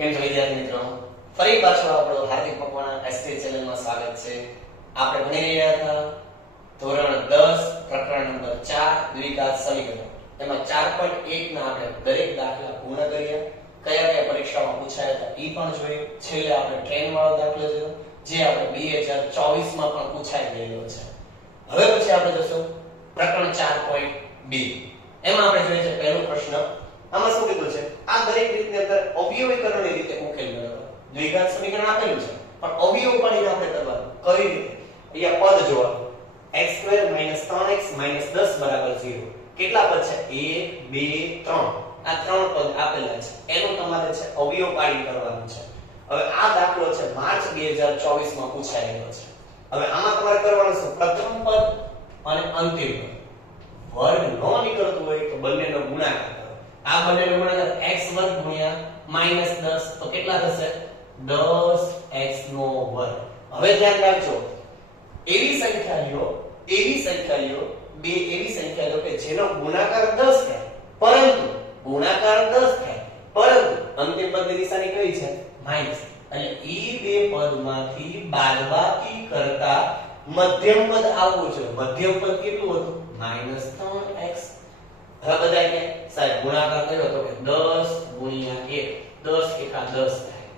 કેમ છો વિદ્યાર્થી મિત્રો? ફરી પાછું આપણું હાર્દિક મકવાણા એસટી ચેનલમાં સ્વાગત છે. આપણે ભણી રહ્યા હતા ધોરણ 10 પ્રકરણ નંબર 4 દ્વિઘાત સમીકરણ. એમાં 4.1 ના આપણે દરેક દાખલા પૂર્ણ કર્યા. કયા કયા પરીક્ષામાં પૂછાયા હતા ઈ પણ જોયું. છેલ્લે આપણે ટ્રેન વાળો દાખલો જોયો જે આપણે 2024 માં પણ પૂછાઈ ગયેલો છે. હવે પછી આપણે જોશું પ્રકરણ 4.2. એમાં આપણે જોઈએ છે પહેલો પ્રશ્ન. આમાં શું કીધું છે? આ દરેક રીતની અંદર અવયવીકરણની રીતે ઉકેલ મેળવવાનો. દ્વિઘાત સમીકરણ આપેલું છે પણ અવયવ પાડીને આપણે કરવાનું. કઈ રીતે? અહીંયા પદ જોવાનું. x2 3x 10 0. કેટલા પદ છે? 1 2 3. આ ત્રણ પદ આપેલા છે. એનું તમારે છે અવયવ પાડી કરવાનું છે. હવે આ દાખલો છે માર્ચ 2024 માં પૂછાયેલો છે. હવે આમાં તમારે કરવાનું છે પ્રથમ પદ અને અંતિમ પદ. વર્ગ ન નીકળતું હોય તો બંનેનો ગુણાકાર. આ બંનેનો ગુણાકાર x2 - 10 તો કેટલા થશે? 10x નો વર્ગ. હવે ધ્યાન રાખજો, એવી સંખ્યાઓ બે એવી સંખ્યાઓ કે જેનો ગુણાકાર 10 થાય પરંતુ અંતિમ પદની નિશાની કઈ છે? માઈનસ. એટલે ઈ બે પદમાંથી બાદબાકી કરતા મધ્યમ પદ આવવું જોઈએ. મધ્યમ પદ કેટલું હતું? -3x. હવે બધા કે સાહેબ ગુણાકાર કર્યો તો કે 10 * 1 10 એકા 10 થાય.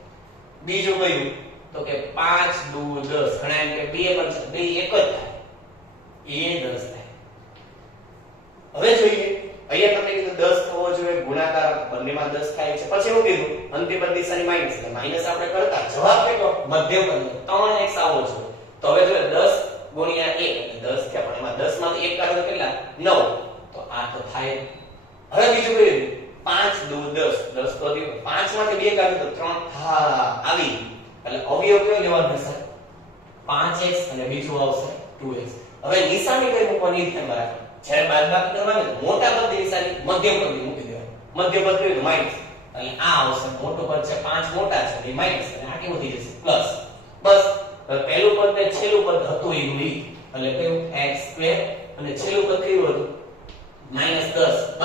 બીજું કયું તો કે 5 × 2 = 10. ઘણા એમ કે 2 પણ છે, 2 એક જ થાય, એ 10 થાય. હવે જોઈએ અહીંયા તમને કીધું 10 થવો જોઈએ, ગુણાકાર બંનેમાં 10 થાય છે. પછી એવું કીધું અંતિમ પદ નિશાની માઈનસ, એટલે માઈનસ આપણે કરતા જવાબ કેટલો? મધ્યમ પદ 3x આવવો જોઈએ. તો હવે જો 10 × 1 એટલે 10 થયા, પણ એમાં 10 માંથી 1 કાઢો તો કેટલા? 9. તો આ તો થાય. હવે બીજું કયું? 5 × 2 = 10. 10 તો દીધું, 5 માંથી 2 કાઢો તો 3. હા, આવી. એટલે અવયવ કયો લેવાનો છે? 5x અને બીજું આવશે 2x. હવે નિશાની કઈ મૂકવાની ધ્યાન રાખો. જ્યારે બાદબાકી કરવાની મોટા પદની નિશાની મધ્યમ પદની મૂકી દેવાની. મધ્યમ પદ કયું? માઈનસ. એટલે આ આવશે મોટું પદ છે 5 મોટા છે એ માઈનસ અને આ કેવું થઈ જશે? પ્લસ. બસ. હવે પહેલું પદ ને છેલ્લું પદ હતું એનું ઈ. એટલે કયું? x2 અને છેલ્લું પદ કયું હતું? -10 =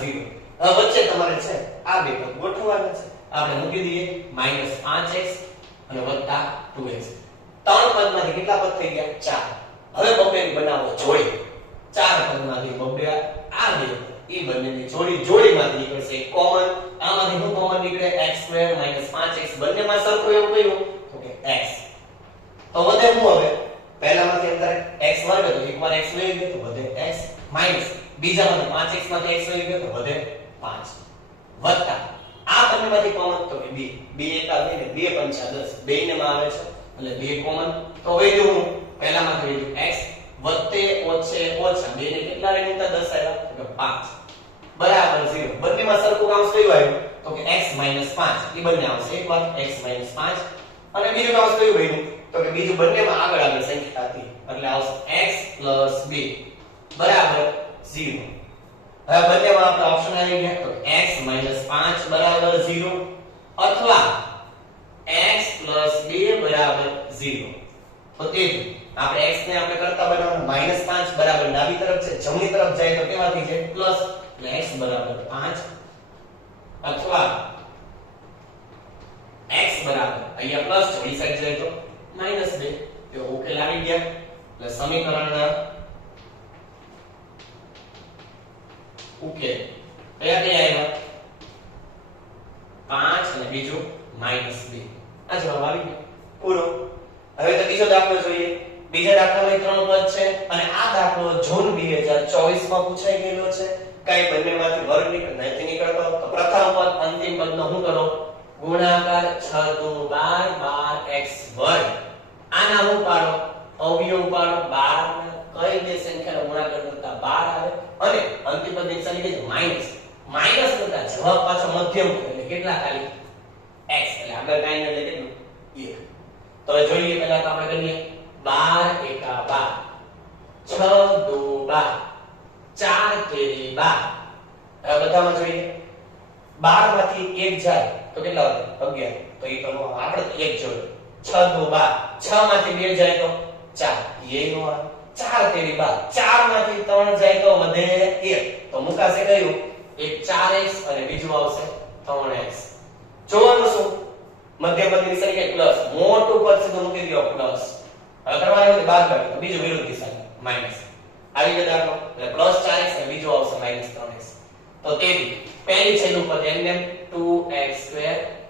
0. હવે વચ્ચે તમારે છે આ બે પદ ગોઠવવાના છે. આપણે મૂકી દઈએ -5x અને +2x. ત્રણ પદમાંથી કેટલા પદ થઈ ગયા? 4. હવે બબ્બેની બનાવો જોડી. 4 પદમાંથી બબ્બે આ બે એ બંનેની જોડીમાંથી નીકળશે એક કોમન. આમાંથી શું કોમન નીકળે? x2 - 5x. બંનેમાં સરખું એવું કયું તો કે x. તો વધે શું? હવે પહેલામાંથી અંદર x વર્ગ તો એકવાર x લઈ ગયો તો વધે x માઈનસ બીજામાંથી 5x માંથી x લઈ ગયો તો વધે 5 વત્તા આ બંનેમાંથી કોમન તો કે 2 એકા 2 ને 2 પંચા 10 બેયનેમાં આવે છે એટલે 2 કોમન. તો વધ્યું હું પહેલામાંથી વધ્યું x વત્તે ઓછે ઓછા બે ને કેટલા લઈને 10 આવ્યા તો કે 5 બરાબર 0. બંનેમાં સરખું કાઉન્સ કયું આવ્યું તો કે x - 5. એ બંને આવશે એકવાર x - 5 અને બીજું કાઉન્સ કયું બન્યું તો કે બીજું બંનેમાં આગળ આગળ સંખ્યા હતી એટલે આવશે x + 2 બરાબર 0. હવે બંનેમાં આપણે ઓપ્શન આવી ગયા તો x - 5 બરાબર 0 અથવા x + 2 બરાબર 0. તો તેથી આપણે x ને આપણે કરતા બનાવવાનું -5 બરાબર ડાબી તરફ છે, જમણી તરફ જાય તો કેવા થઈ જાય? પ્લસ. એટલે x બરાબર 5 અથવા x બરાબર અહીંયા પ્લસ જમણી સાઈડ જાય તો -2. તો ઉકેલ આવી ગયા. એટલે સમીકરણના ઉકેલ કયા કયા આવ્યા? 5 અને બીજું -2. આ જવાબ આવી ગયો પૂરો. હવે તો બીજો દાખલો જોઈએ. બીજા દાખલામાં 3 પદ છે અને આ દાખલો જૂન 2024 માં પૂછાઈ ગયેલો છે. કઈ બંનેમાંથી વર્ગ નથી નીકળતો તો પ્રથમ પદ અંતિમ પદનો શું કરો? ગુણાકાર 6 × 12 12x². આના હું પાડો? અવયવ પાડો. 12 કઈ બે સંખ્યાનો ગુણાકાર કરતા 12 આવે અને અંતિમ પદ નિશાની કઈ? માઈનસ. માઈનસ કરતા જવાબ પાછો મધ્યમ પદ એટલે કેટલા? ખાલી x. એટલે આગળ કાઈ ન લે કેટલું? 1. તો જોઈએ પહેલા તો આપણે કરીએ 12 એકા 12 6 × 2 = 12 4 તેરી 12. હવે બધામાં જોઈએ 12 માંથી 1 જાય તો કેટલા વધે? 11. તો એ તો આપણે 1 જોડે 6 × 2 = 12. 6 માંથી 2 જાય તો 4. એ નો આવે. 4 તેરી 12. 4 માંથી 3 જાય તો વધે 1. તો મુકાશે કયું? એક 4x અને બીજું આવશે 3x. જોવાનું શું? મધ્યમ પદની નિશાની કે પ્લસ, મોટું પદ છે તો મૂકી દો પ્લસ. હવે કરવાની હોય બાદબાકી, તો બીજું વિરુદ્ધ દિશાની માઈનસ. આવી ગયો દાખલો. એટલે પ્લસ 4x અને બીજો આવશે માઈનસ 3x. તો તેથી પહેલી છેલ્લું પદ એમને 2x²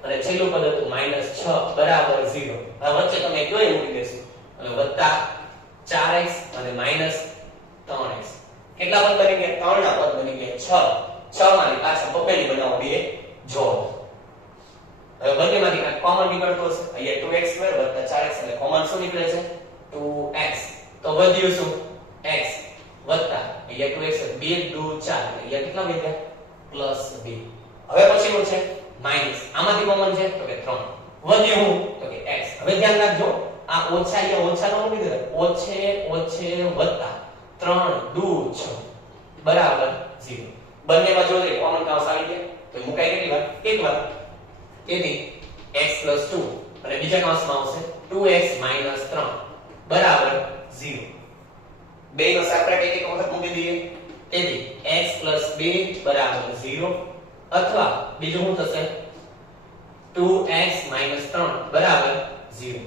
અને છેલ્લું પદ હતું -6 બરાબર 0. હવે વચ્ચે તમે કયો મૂકી દેશો એટલે વત્તા 4x અને -3x. કેટલા પદ બની ગયા? 3 ના પદ બની ગયા 6. 6 માંથી પાછા પપ્પેલી બનાવો બે જોડ. હવે બંનેમાંથી કાંઈ કોમન નીકળતો હશે. અહીંયા 2x² + 4x એટલે કોમન શું નીકળે છે? 2x. તો વધ્યું શું? x વત્તા અહીંયા 2x 2 2 4 અહીંયા કેટલા વધ્યા? +2. હવે પછીનું છે માઈનસ. આમાંથી કોમન છે તો કે 3. વધ્યું હું તો કે x. હવે ધ્યાન રાખજો આ ઓછા અહીંયા ઓછા નો મૂકી દે. ઓછે વત્તા 3 2 6 બરાબર 0. બંનેમાં જો દે કોમન કાઉન્સ આવી ગયા તો મુકાય કેટલી વાર? એક વાર. તેથી x + 2 અને બીજા કાઉન્સમાં આવશે 2x - 3 બરાબર 0. બેનો સેપરેટ એક વખત મૂકી દઈએ. તેથી x + 2 બરાબર 0 અથવા બીજું શું થશે? 2x - 3 બરાબર 0.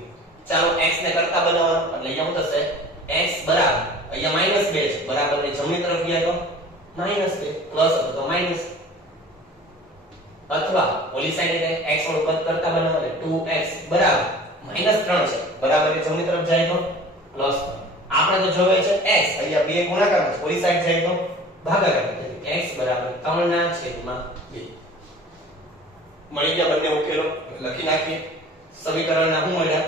ચાલો x ને કરતા બનાવવાનું એટલે અહીંયા શું થશે? x બરાબર અહીંયા -2 છે બરાબર ની જમણી તરફ ગયા તો -2 પ્લસ હતો તો માઈનસ. અથવા ઓલી સાઈડે x વાળું પદ કરતા બનાવો એટલે 2x બરાબર -3 છે બરાબર ની જમણી તરફ જાય તો પ્લસ. આપણે તો જોવે છે x અહીંયા બે ગુણાકારમાં છે ઓલી સાઈડ જાય તો ભાગાકાર. તેથી x બરાબર 3/2. મળી ગયા બંને ઉકેલો. લખી નાખીએ સમીકરણના શું મળ્યા?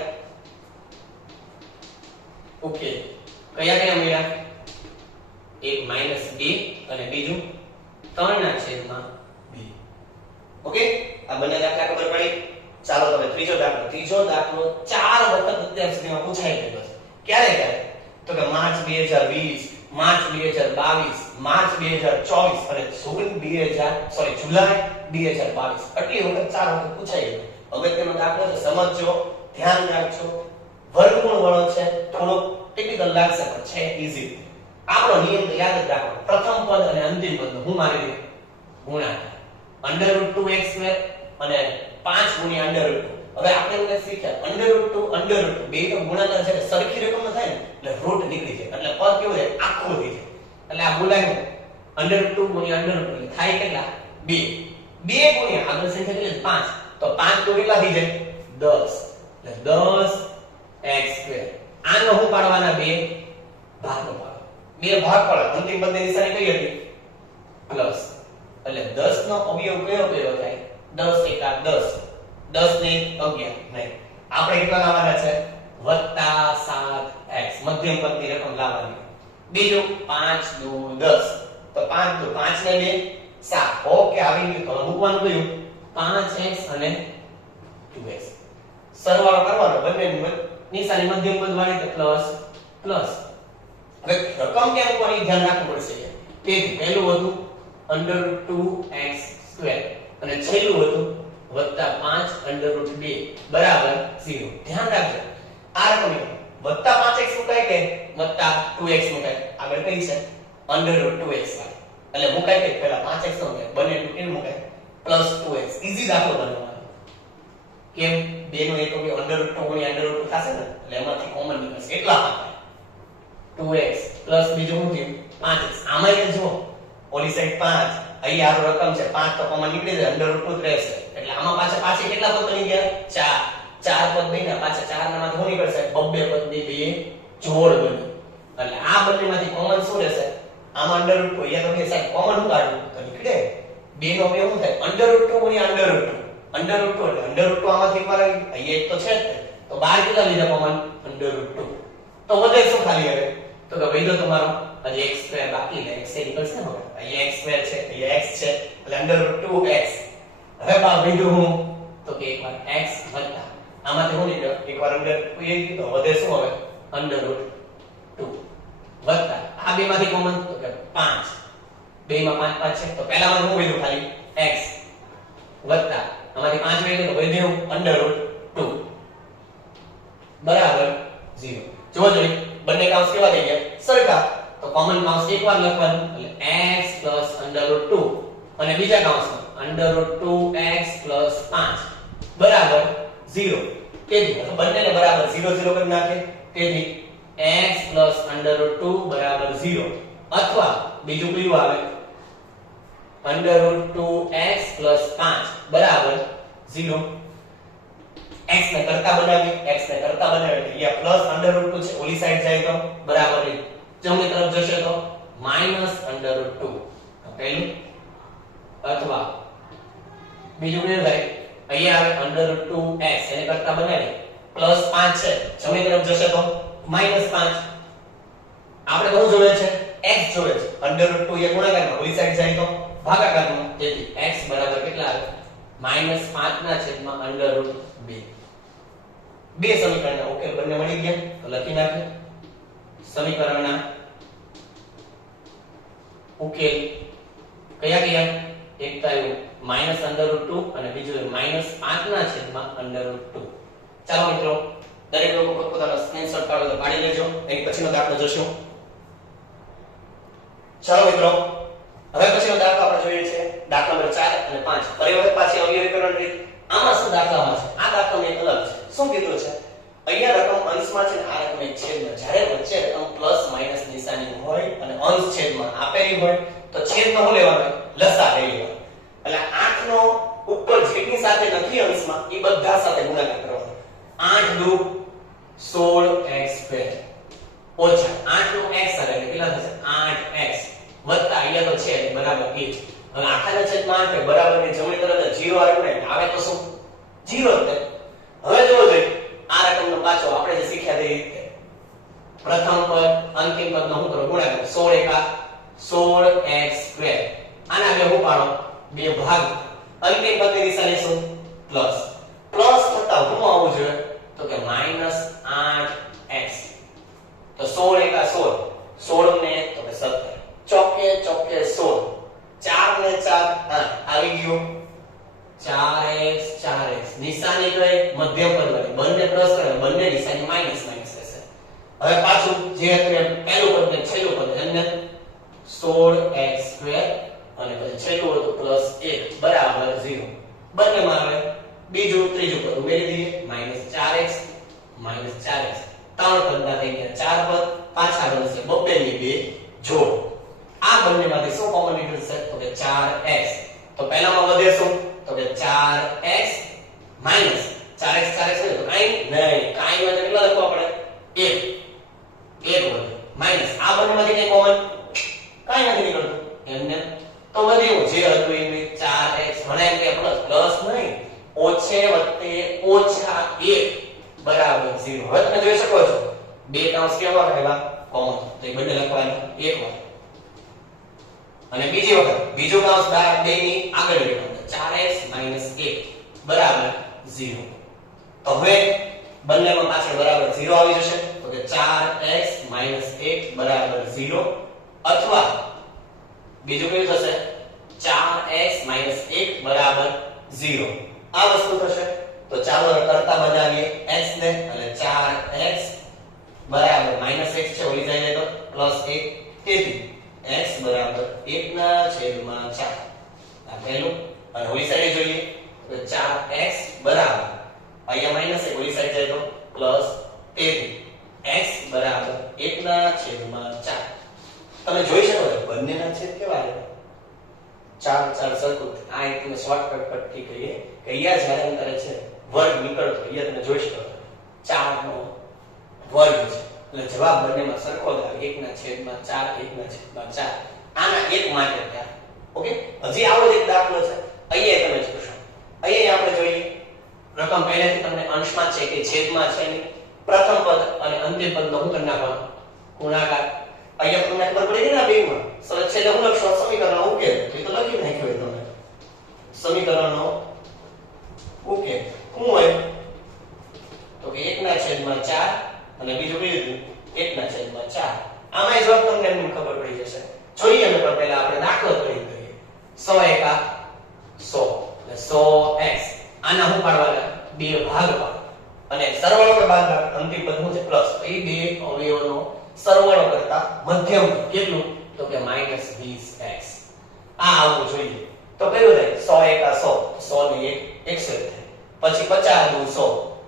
ઓકે કયા કયા મળ્યા? એક -2 અને બીજું 3/2. ઓકે આ બંને દાખલા ખબર પડી. ચાલો તમે ત્રીજો દાખલો 4 વખત અત્યાર સુધીમાં પૂછાઈ ગયો છે. ક્યારે તો કે માર્ચ 2020, માર્ચ 2022, માર્ચ 2024 અને જુલાઈ 2022. આટલી વખત 4 વખત પૂછાઈ ગયો. અગત્યનો દાખલો છે, સમજજો, ધ્યાન રાખજો. વર્ગમૂળ વાળો છે, થોડો ટિપિકલ લાગશે પણ છે ઈઝી. આપણો નિયમ તો યાદ જ રાખો. પ્રથમ પદ અને અંતિમ પદનો હું મારી દે ગુણાકાર √2x² અને 5 ગુણ્યા √2. હવે આપણે એવું શીખ્યા √2 બે તો ગુણાકાર છે સરખી રકમ થાય ને એટલે રૂટ નીકળી જાય એટલે પદ કેવું થાય? આખું થઈ જાય. એટલે આ બોલાય √2 ગુણ્યા √2 એટલે થાય કેટલા? 2. 2 ગુણ્યા આગળ સંખ્યા કેટલી? 5. તો 5 તો કેટલા થઈ જાય? 10. એટલે 10x². આનો હું પાડવાના? 2 ભાગો પાડો. 2 ભાગ પાડો. અંતિમ પદની નિશાની કઈ હતી? પ્લસ. એટલે 10 નો અવયવ કયો થાય? 10 એકા 10. 10 ને 11 નહીં. આપણે કેટલા લાવવાના છે? +7x. મધ્યમ પદની રકમ લાવવાની. બીજું 5 દુ 10. તો 5 દુ 5 ને 2 7. ઓકે આવી ગયું. તો મૂકવાનું કયું? 5x અને 2x. સરવાળો કરવાનો બંનેની નિશાની મધ્યમ પદ વાળી તો પ્લસ. હવે રકમ કેમ કરવાની ધ્યાન રાખવું પડશે. તેથી પહેલું હતું √2x² અને છેલ્લું હતું +5 √2 બરાબર 0. ધ્યાન રાખજો આ રકમ +5x મુકાય કે +2x મુકાય? આગળ કઈ છે? √2x વાળી. એટલે મુકાય કે પહેલા 5x નો મુકાય, બંને કેટલું મુકાય? +2x. ઈઝી દાખલો બનાવવાનો. કેમ? બેનો એક અવયવ √2 ગુણ્યા √2 થશે ને એટલે એમાંથી કોમન નીકળશે. એટલા માટે 2x પ્લસ બીજું શું થયું? 5x. આમાં જો ઓલી સાઈડ 5 અહીંયા આ રકમ છે 5 તો કોમન નીકળી જાય √2 રહેશે. એટલે આમાં પાછા કેટલા પદ બની ગયા? 4 પદ બન્યા. પાછા 4 નામાંથી શું નીકળશે? બબ્બે પદની બે જોડ બની. એટલે આ બંનેમાંથી કોમન શું રહેશે? આમાં √2 અહીંયા તો બે સાઈડ કોમન શું કાઢવું તો નીકળે. બે નો અવયવ શું થાય? √2 ગુણ્યા √2. √2 એટલે √2 આમાંથી એકવાર અહીંયા એક તો છે જ તો 12 કેટલા લીધા કોમન? √2. તો વધે શું ખાલી હવે? તો કે વૈધો તમારો હજી x² બાકી છે. x એ નીકળશે ને. અહીંયા x² છે, અહીંયા x છે એટલે √2x. હવે બા વૈધો હું તો કે એકવાર x વત્તા આમાંથી હું નીકળ્યો એકવાર √2 એ તો વધે શું હવે? √2 વત્તા આ બેમાંથી કોમન તો કે 5. બેમાં 5 5 છે તો પહેલામાં હું વૈધો ખાલી x વત્તા આમાંથી 5 વૈધો તો વૈધો √2 બરાબર 0. જો જોઈ બંને કાઉન્સ કેવા થઈ ગયા? સરખા. તો કોમન કાઉન્સ એકવાર લખવાનું એટલે x +√2 અને બીજા કાઉન્સમાં √2x + 5 બરાબર 0 તેથી બંનેને બરાબર 0 0 કરી નાખે તેથી x √2 બરાબર 0 અથવા બીજું કયું આવે √2x + 5 બરાબર 0 x ને કરતા બનાવીએ અહીંયા પ્લસ √2 છે ઓલી સાઈડ જાય તો બરાબર જમણી તરફ જશે તો -√2 પહેલું અથવા બીજું કયું થાય અહીંયા આવે √2x એને કરતા બનાવીએ +5 છે જમણી તરફ જશે તો -5 આપણે કોણ જોડે છે x જોડે છે √2 એ ગુણાકારમાં ઓલી સાઈડ જાય તો ભાગાકારમાં તેથી x બરાબર કેટલા આવે -5/√2 બે સમીકરણના ઉકેલ બંને મળી ગયા તો લખી નાખે સમીકરણના ઉકેલ કયા એક થયું -√2 અને બીજું -5/√2 ચાલો મિત્રો દરેક લોકો પોતાનો સ્ક્રીનશોટ પાડી લેજો એક પછીનો દાખલો જોશું ચાલો મિત્રો હવે પછીનો દાખલો આપણે જોઈએ છે દાખલા નંબર 4 અને 5 પરિવર્તક પાછી અવયવીકરણ રીત આમાં શું દાખલામાં છે આ દાખલામાં એક અલગ છે શું કીધું છે અહીંયા રકમ અંશમાં છે અને આ રકમ એક છેદમાં જ્યારે વચ્ચે રકમ પ્લસ માઈનસ નિશાની હોય અને અંશ છેદમાં આપેલી હોય તો છેદમાં શું લેવાનું લસા લઈ લેવાનો એટલે 8 નો ઉપર જેટલી સાથે નથી અંશમાં એ બધા સાથે ગુણાકાર કરવાનો 8 દુ 16x² ઓછા 8 નો x સાથે કેટલા થશે 8x વત્તા અહીંયા તો છે બરાબર 1 હવે આખાના છેદમાં 8 બરાબર ની જમણી તરફ 0 આવે તો શું 0 જ હવે જોવો જોઈએ આ રકમનો પાછો આપણે જે શીખ્યા તે રીતે પ્રથમ પદ અંતિમ પદનો શું કરો ગુણાકાર 16x² આના બે હું પાડો બે ભાગ અંતિમ પદની નિશાની શું પ્લસ થતા હું આવું જોઈએ તો કે -8x તો 16 ને તો કે 17 ચોકે 16 4 ને 4 આવી ગયો 4x નિશાની કઈ મધ્યમ પદ વાળી બંને પ્લસ કરે બંને નિશાની માઈનસ રહેશે હવે પાછું જે હતું પહેલું પદ ને છેલ્લું પદ એમને 16x² અને પછી છેલ્લું હતું +1 બરાબર 0 બંનેમાં આવે બીજું ત્રીજું પદ ઉમેરી દઈએ -4x ત્રણ પદના થઈ ગયા 4 પદ પાછા બનશે બબ્બેની બે જોડ આ બંનેમાંથી શું કોમન નીકળશે તો કે 4x તો પહેલામાં વધે શું તો કે 4x માઈનસ 4x હોય તો કાઈ નહીં કાઈ માં કેટલા લખવા પડે 1 વધે માઈનસ આ બંનેમાંથી કઈ કોમન કાઈ નથી નીકળતું એમને તો વધ્યું જે હતું એ 4x મને એમ કે પ્લસ નહીં ઓછે વત્તે ઓછા 1 બરાબર 0 હવે તમે જોઈ શકો છો બે કૌંસ કેવા આવ્યા કોમન તો એ બંને લખવાના એક વાર અને બીજી વખત બીજો કૌંસ બે ની આગળ લેવાનો 4x - 1 બરાબર 0 તો હવે બંનેમાં પાછળ બરાબર 0 આવી જશે તો કે 4x - 1 બરાબર 0 અથવા બીજું કયું થશે 4x - 1 બરાબર 0 આ વસ્તુ થશે તો ચાલો કરતા બનાવીએ x ને અને 4x બરાબર -x છે ઓલી જાય તો +1 તેથી x બરાબર 1/4 આ પહેલું અને ઓલી સાઈડે જોઈએ તો 4x બરાબર અહીંયા માઈનસ છે ઓલી સાઈડ જાય તો પ્લસ તેથી x બરાબર 1/4 તમે જોઈ શકો છો બંનેના છેદ કેવા આવે 4 સરખું આ એક તમે શોર્ટકટ પરથી કહીએ કે અહીંયા જ્યારે અંતરે છે વર્ગ નીકળતો અહીંયા તમે જોઈ શકો 4 નો વર્ગ છે એટલે જવાબ બંનેમાં સરખો જ આવે 1/4 1/4 આના એક માટે ત્યાં ઓકે હજી આવો એક દાખલો છે અહીંયા તમે જોશો અહીંયા આપણે જોઈએ રકમ પહેલેથી તમને અંશમાં છે કે છેદમાં છે ને પ્રથમ પદ અને અંતિમ પદનો હું કરી નાખવાનો ગુણાકાર અહીંયા તમને ખબર પડી ગઈ ને બેમાં સરસ છેલ્લે હું લખશો સમીકરણનો ઉકેલ તો એ તો લખી નાખ્યો તમે સમીકરણનો ઉકેલ શું હોય તો કે 1/4 અને બીજું કયું હતું 1/4 આમાં જવાબ તમને એમ ખબર પડી જશે જોઈએ અમે પહેલા આપણે દાખલો કરી દઈએ 100 એકા 100 એટલે 100x આના હું પાડવાના બે ભાગ પાડ અને સરવાળો કે બાદબાકી અંતિમ પદ શું છે પ્લસ એ બે અવયવોનો સરવાળો કરતા મધ્યમ કેટલું તો કે -20x આ આવવું જોઈએ તો કયું થાય 100 એકા 100 100 ને 1 100 થાય પછી 50 દુ 100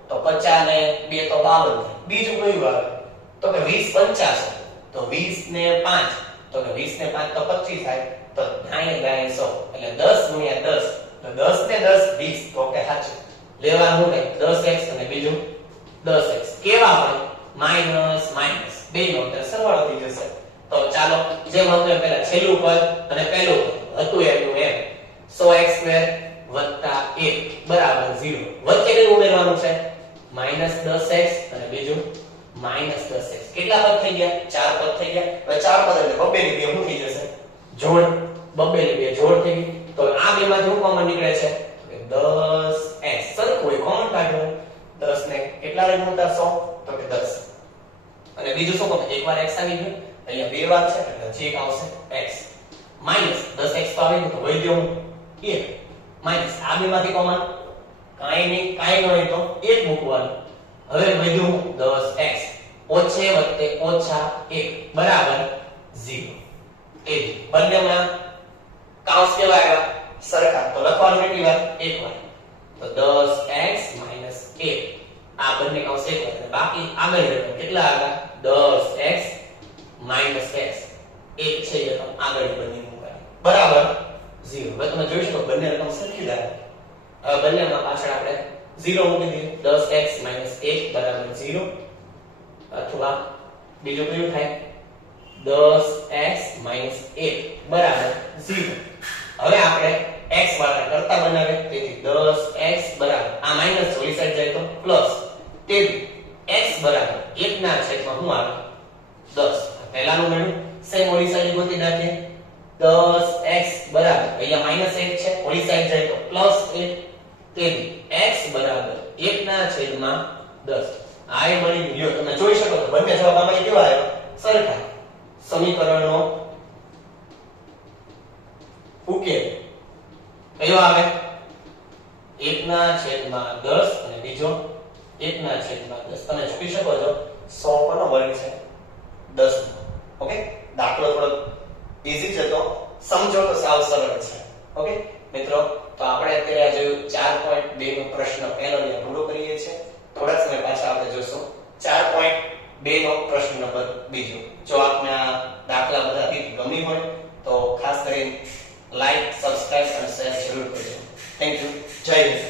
તો 50 ને 2 તો 52 થાય. બીજું કયું આવે તો કે 20 50 તો 20 ને 5 તો કે 20 ને 5 તો 25 થાય તો 10 100 એટલે 10 ગુણ્યા 10 તો 10 ને 10 20 તો કે સાચું લેવાનું ને 10x અને બીજું 10x કેવા હોય માઈનસ માઈનસ બે નો સરવાળો થઈ જશે. તો ચાલો જેમ આપણે પહેલા છેલ્લું પદ અને પહેલું પદ હતું એનું એમ 100x² + 1 બરાબર 0 વચ્ચે કયું ઉમેરવાનું છે -10x અને બીજું -10x કેટલા પદ થઈ ગયા ચાર પદ થઈ ગયા. હવે ચાર પદ એટલે બબ્બે ની બે શું થઈ જશે જોડ બબ્બે ની બે જોડ થઈ ગઈ. તો આ બે માંથી શું કોમન નીકળે છે 10x સરખું હોય કોમન કાઢો 10 ને કેટલા રે ગુણતા 100 તો કે 10 અને બીજું શું કોમન એકવાર x આવી ગયો અહીંયા બે વાર છે એટલે જે આવશે x -10x તો આવી ગયું તો વઈ ગયો 1 માઈનસ આ બે માંથી કોમન કાઈ નહીં કાઈ ન હોય તો 1 મૂકવાનું. હવે વધ્યું 10x ઓછે વત્તે ઓછા 1 બરાબર 0 એ બંનેમાં કાઉન્સ કેવા આવ્યા સરખા તો લખવાનું કેટલી વાર એક વાર તો 10x - 1 આ બંને કાઉન્સ એક વાર બાકી આગળ જતો કેટલા આવ્યા 10x - x એક છે એ તો આગળ બંને મૂકવાનું બરાબર 0. હવે તમે જોઈ શકો બંને રકમ સરખી જ આવે. હવે બંનેમાં પાછળ આપણે 0 મૂકી દઈએ 10x - 1 બરાબર 0 અથવા બીજું કયું થાય 10x - 1 બરાબર 0. હવે આપણે x વાળા કરતા બનાવે તેથી 10x બરાબર આ માઈનસ ઓલી સાઈડ જાય તો પ્લસ તેથી x બરાબર 1 ના છેદમાં શું આવે 10 પહેલાનું મેળવું સેમ ઓલી સાઈડ ગોતી નાખીએ 10x બરાબર અહીંયા -1 છે ઓલી સાઈડ જાય તો +1 તેથી x બરાબર 1 ના છેદમાં 10 આ એ મળી ગયો. તમે જોઈ શકો છો બંને જવાબ આમાં કેવા આવ્યા સરખા. સમીકરણનો ઉકેલ કયો આવે 1 ના છેદમાં 10 અને બીજો 1 ના છેદમાં 10 તમે જોઈ શકો છો 100 કોનો વર્ગ છે 10 નો. ઓકે દાખલો થોડો ઈઝી છે તો સમજો તો સાવ સરળ છે. ઓકે મિત્રો તો આપણે અત્યારે આ જોયું 4.2 નો પ્રશ્ન પહેલો ને પૂરો કરીએ છીએ. થોડા સમય પાછા આપણે જોશું 4.2 નો પ્રશ્ન નંબર બીજો. જો આપને આ દાખલા બધાથી ગમી હોય તો ખાસ કરીને લાઈક સબસ્ક્રાઇબ અને શેર જરૂર કરજો. Thank you. જય હિન્દ.